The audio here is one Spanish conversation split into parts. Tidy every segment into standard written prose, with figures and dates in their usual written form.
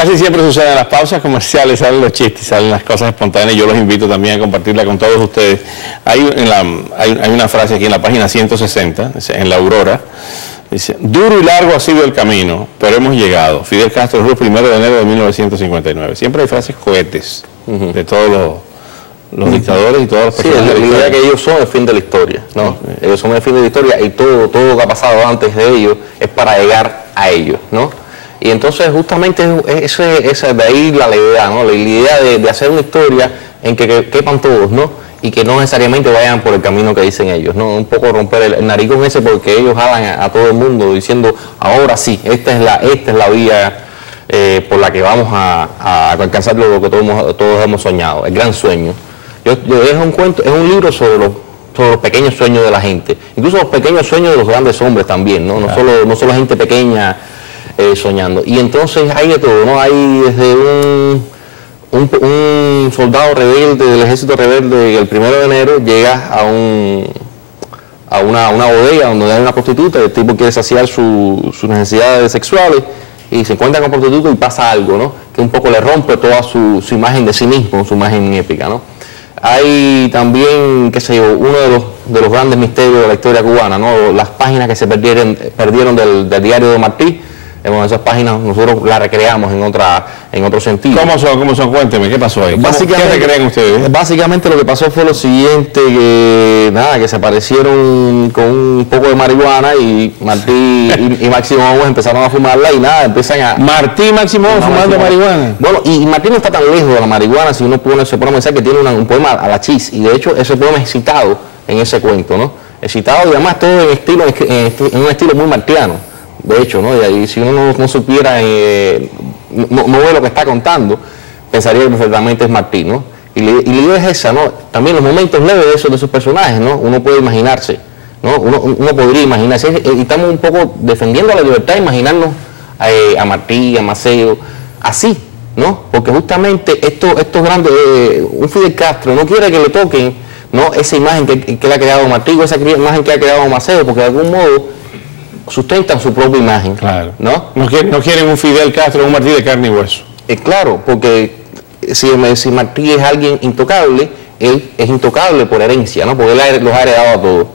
casi siempre sucede en las pausas comerciales, salen los chistes, salen las cosas espontáneas. Yo los invito también a compartirla con todos ustedes. Hay una frase aquí en la página 160, en La Aurora. Dice, duro y largo ha sido el camino, pero hemos llegado. Fidel Castro Ruz, 1 de enero de 1959. Siempre hay frases cohetes de todos los dictadores y todas las personas. Sí, la idea que ellos son el fin de la historia, ¿no? Ellos son el fin de la historia y todo lo que ha pasado antes de ellos es para llegar a ellos, ¿no? Y entonces justamente esa de ahí la idea, ¿no? La idea de hacer una historia en que quepan todos, ¿no? Y que no necesariamente vayan por el camino que dicen ellos, ¿no? Un poco romper el narigón ese porque ellos jalan a todo el mundo diciendo, ahora sí, esta es la vía por la que vamos a alcanzar lo que todos hemos soñado, el gran sueño. Es un cuento, es un libro sobre los pequeños sueños de la gente, incluso los pequeños sueños de los grandes hombres también, ¿no? Claro. No solo gente pequeña soñando. Y entonces hay de todo, ¿no? Hay desde un soldado rebelde del ejército rebelde que el 1 de enero llega a una bodega donde hay una prostituta y el tipo quiere saciar sus necesidades sexuales y se encuentra con prostituta y pasa algo, ¿no? Que un poco le rompe toda su imagen de sí mismo, su imagen épica, ¿no? Hay también, qué sé yo, uno de los grandes misterios de la historia cubana, ¿no? Las páginas que se perdieron del diario de Martí. Bueno, esas páginas nosotros las recreamos en otro sentido. ¿Cómo son? Cuénteme, ¿qué pasó ahí? ¿Qué recrean ustedes? Básicamente lo que pasó fue lo siguiente, que se aparecieron con un poco de marihuana y Martí y Máximo Gómez empezaron a fumarla y empiezan a... Martí y Máximo Gómez fumando marihuana. Bueno, y Martí no está tan lejos de la marihuana, si uno se pone a pensar que tiene un poema a la Chis, y de hecho ese poema es citado en ese cuento, ¿no? Es citado y además todo en un estilo muy martiano. De hecho, ¿no? Y ahí, si uno no supiera, no ve lo que está contando, pensaría que perfectamente es Martí, ¿no? Y la idea es esa, ¿no? También los momentos leves de esos personajes, ¿no? Uno puede imaginarse, ¿no? Uno podría imaginarse, y estamos un poco defendiendo la libertad de imaginarnos a Martí, a Maceo, así, ¿no? Porque justamente estos grandes, un Fidel Castro no quiere que le toquen, ¿no? Esa imagen que le ha creado Martí o esa imagen que ha creado Maceo, porque de algún modo sustentan su propia imagen, claro. ¿no? No quieren un Fidel Castro o un Martí de carne y hueso. Claro, porque si Martí es alguien intocable, él es intocable por herencia, ¿no? Porque él los ha heredado a todos.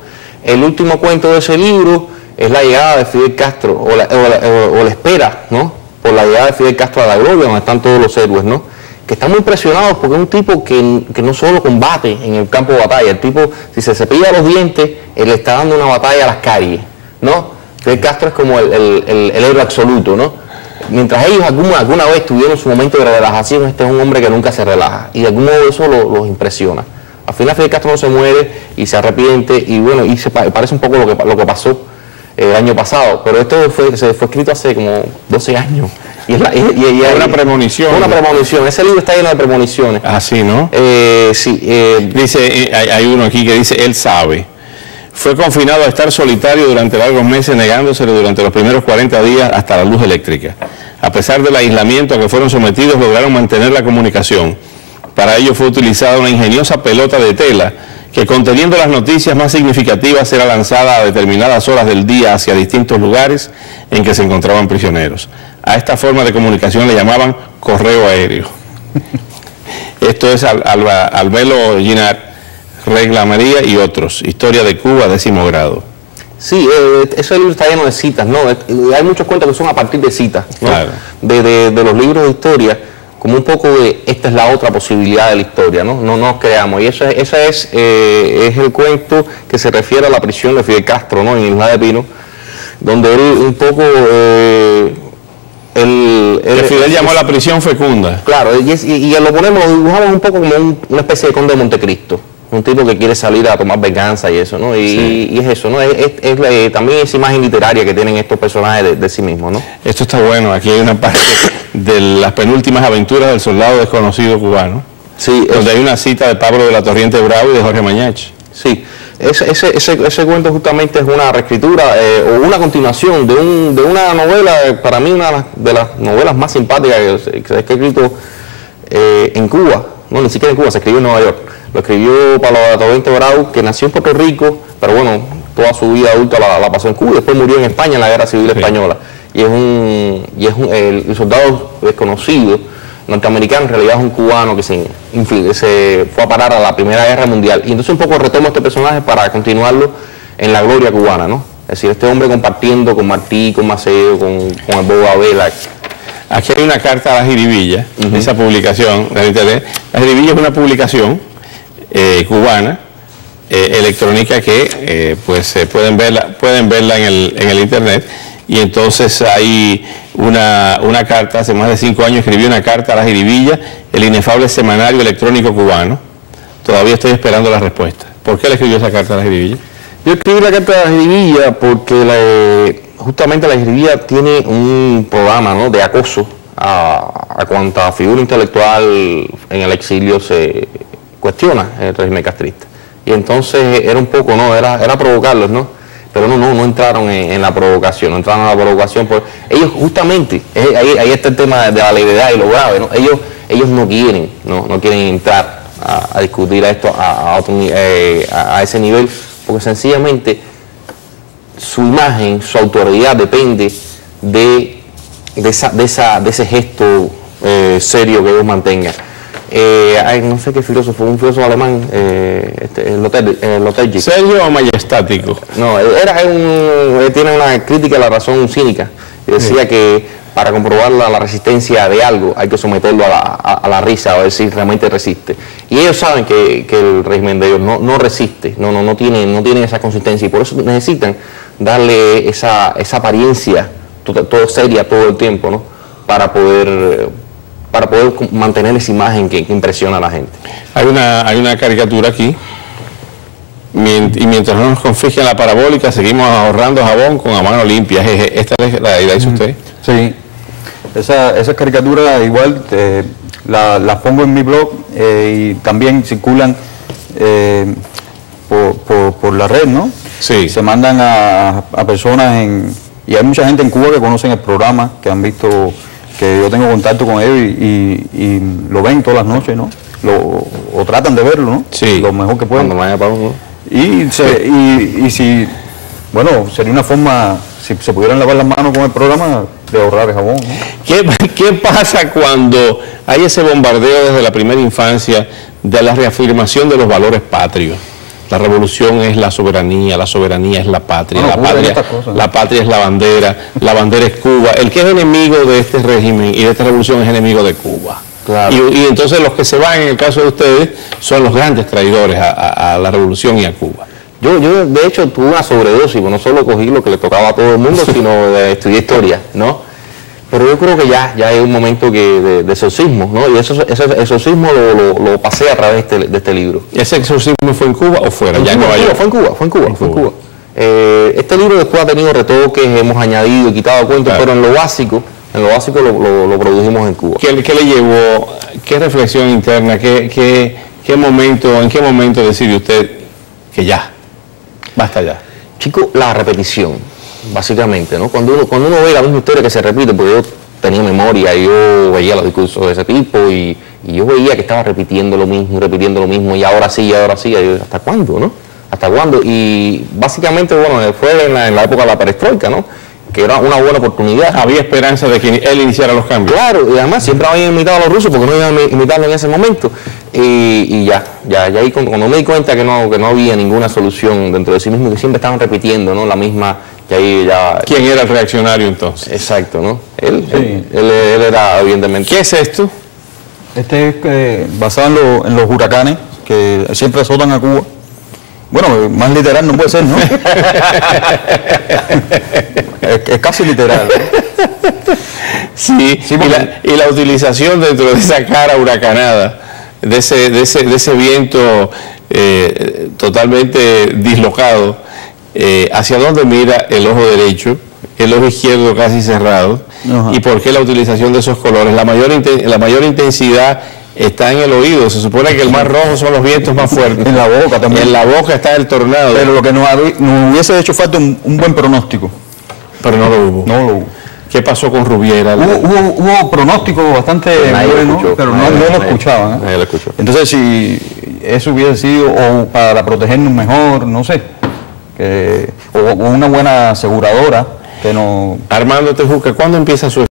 El último cuento de ese libro es la llegada de Fidel Castro, o la espera, ¿no? Por la llegada de Fidel Castro a la gloria, donde están todos los héroes, ¿no? Que están muy impresionados porque es un tipo que no solo combate en el campo de batalla, el tipo, si se cepilla los dientes, él está dando una batalla a las calles, ¿no? Fidel Castro es como el héroe absoluto, ¿no? Mientras ellos alguna vez tuvieron su momento de relajación, este es un hombre que nunca se relaja, y de algún modo eso los impresiona. Al final Fidel Castro no se muere y se arrepiente, y bueno, parece un poco lo que pasó el año pasado, pero esto fue escrito hace como 12 años. Y una premonición. Una premonición, ese libro está lleno de premoniciones. Ah, sí, ¿no? Sí. Dice, hay uno aquí que dice, él sabe. Fue confinado a estar solitario durante largos meses, negándosele durante los primeros 40 días hasta la luz eléctrica. A pesar del aislamiento a que fueron sometidos, lograron mantener la comunicación. Para ello fue utilizada una ingeniosa pelota de tela que, conteniendo las noticias más significativas, era lanzada a determinadas horas del día hacia distintos lugares en que se encontraban prisioneros. A esta forma de comunicación le llamaban correo aéreo. Esto es Albelo Ginard, Regla María y otros. Historia de Cuba, 10º grado. Sí, ese libro está lleno de citas, ¿no? Hay muchos cuentos que son a partir de citas, ¿no? Claro. De los libros de historia, como un poco de esta es la otra posibilidad de la historia, ¿no? No nos creamos. Y ese es el cuento que se refiere a la prisión de Fidel Castro, ¿no? En Isla de Pino, donde él un poco... Fidel llamó a la prisión fecunda. Claro, y lo dibujamos un poco como una especie de conde de Montecristo. Un tipo que quiere salir a tomar venganza y eso, ¿no? Y es eso, ¿no? También esa imagen literaria que tienen estos personajes de sí mismos, ¿no? Esto está bueno. Aquí hay una parte de las penúltimas aventuras del soldado desconocido cubano. Sí. Donde hay una cita de Pablo de la Torriente Bravo y de Jorge Mañachi. Sí. Ese cuento justamente es una reescritura o una continuación de una novela, para mí una de las novelas más simpáticas que se ha escrito en Cuba. No, ni siquiera en Cuba, se escribió en Nueva York. Lo escribió Pablo de la Torriente Bravo, que nació en Puerto Rico, pero bueno, toda su vida adulta la pasó en Cuba y después murió en España en la Guerra Civil Española. y el soldado desconocido norteamericano en realidad es un cubano que se fue a parar a la Primera Guerra Mundial. Y entonces un poco retomo este personaje para continuarlo en la gloria cubana, ¿no? Es decir, este hombre compartiendo con Martí, con Maceo, con el Bobo Abela. Aquí hay una carta a la Jiribilla, esa publicación de internet. La Jiribilla es una publicación cubana, electrónica, que pues pueden verla en el internet. Y entonces hay una carta, hace más de 5 años escribió una carta a la Jiribilla, el inefable semanario electrónico cubano. Todavía estoy esperando la respuesta. ¿Por qué le escribió esa carta a la Jiribilla? Yo escribí la carta a la Jiribilla porque justamente la Jiribilla tiene un programa, ¿no?, de acoso a cuanta figura intelectual en el exilio se cuestiona el régimen castrista. Y entonces era un poco, ¿no?, era provocarlos, ¿no? Pero no entraron en la provocación, no entraron en la provocación. Ellos justamente, ahí está el tema de la levedad y lo grave, ¿no? Ellos no quieren entrar a discutir esto a ese nivel, porque sencillamente su imagen, su autoridad depende de ese gesto serio que ellos mantengan. No sé qué filósofo, un filósofo alemán, Lottergic. ¿Serio o majestático? No, tiene una crítica a la razón cínica. Y decía que para comprobar la resistencia de algo hay que someterlo a la risa, a ver si realmente resiste. Y ellos saben que el régimen de ellos no resiste, no tienen esa consistencia, y por eso necesitan darle esa apariencia todo seria todo el tiempo, ¿no?, para poder mantener esa imagen que impresiona a la gente. Hay una caricatura aquí, y mientras no nos confisquen la parabólica, seguimos ahorrando jabón con a mano limpia. ¿Esta la hizo usted? Sí, esa caricatura igual las pongo en mi blog, y también circulan por la red, ¿no? Sí. Se mandan a personas y hay mucha gente en Cuba que conocen el programa, que han visto, que yo tengo contacto con ellos y lo ven todas las noches, ¿no? O tratan de verlo, ¿no? Sí. Lo mejor que pueden. Cuando vaya para uno. Y si, bueno, sería una forma, si se pudieran lavar las manos con el programa, de ahorrar el jabón, ¿no? ¿Qué pasa cuando hay ese bombardeo desde la primera infancia de la reafirmación de los valores patrios? La revolución es la soberanía es la patria, la patria es la bandera es Cuba. El que es enemigo de este régimen y de esta revolución es enemigo de Cuba. Claro. Y entonces los que se van, en el caso de ustedes, son los grandes traidores a la revolución y a Cuba. Yo de hecho tuve una sobredosis, no solo cogí lo que le tocaba a todo el mundo, sino estudié historia, ¿no? Pero yo creo que ya hay un momento de exorcismo, ¿no? Y ese exorcismo lo pasé a través de este libro. ¿Y ese exorcismo fue en Cuba o fuera? Ya en Nueva York. Fue en Cuba. Este libro después ha tenido retoques, hemos añadido y quitado cuentos, claro, pero en lo básico lo produjimos en Cuba. ¿Qué le llevó? ¿Qué reflexión interna? ¿En qué momento decide usted que ya, basta ya? Chico, la repetición. Básicamente, ¿no? Cuando uno ve la misma historia que se repite, porque yo tenía memoria, yo veía los discursos de ese tipo y yo veía que estaba repitiendo lo mismo, y ahora sí, ¿hasta cuándo, no? ¿Hasta cuándo? Y básicamente, bueno, fue en la época de la perestroika, ¿no?, que era una buena oportunidad. Había esperanza de que él iniciara los cambios. Claro, y además siempre habían imitado a los rusos porque no iban a imitarlo en ese momento. Y ya ahí cuando me di cuenta que no había ninguna solución dentro de sí mismo, que siempre estaban repitiendo, ¿no?, la misma. ¿Quién era el reaccionario entonces? Exacto, ¿no? Él era, evidentemente. ¿Qué es esto? Este es basado en los huracanes que siempre azotan a Cuba. Bueno, más literal no puede ser, ¿no? es casi literal, ¿no? Sí, y la utilización dentro de esa cara huracanada, de ese viento totalmente dislocado, hacia dónde mira el ojo derecho, el ojo izquierdo casi cerrado. Ajá. Y por qué la utilización de esos colores. La mayor intensidad está en el oído. Se supone que el más rojo son los vientos más fuertes. En la boca también. En la boca está el tornado. Pero lo que nos hubiese hecho falta un buen pronóstico. Pero no lo hubo. No lo hubo. ¿Qué pasó con Rubiera? Hubo pronóstico bastante bueno, pero no lo escuchaban. Nadie lo escuchó. Entonces, si eso hubiese sido o para protegernos mejor, no sé, o una buena aseguradora. que no... Armando Tejuca, ¿cuándo empieza su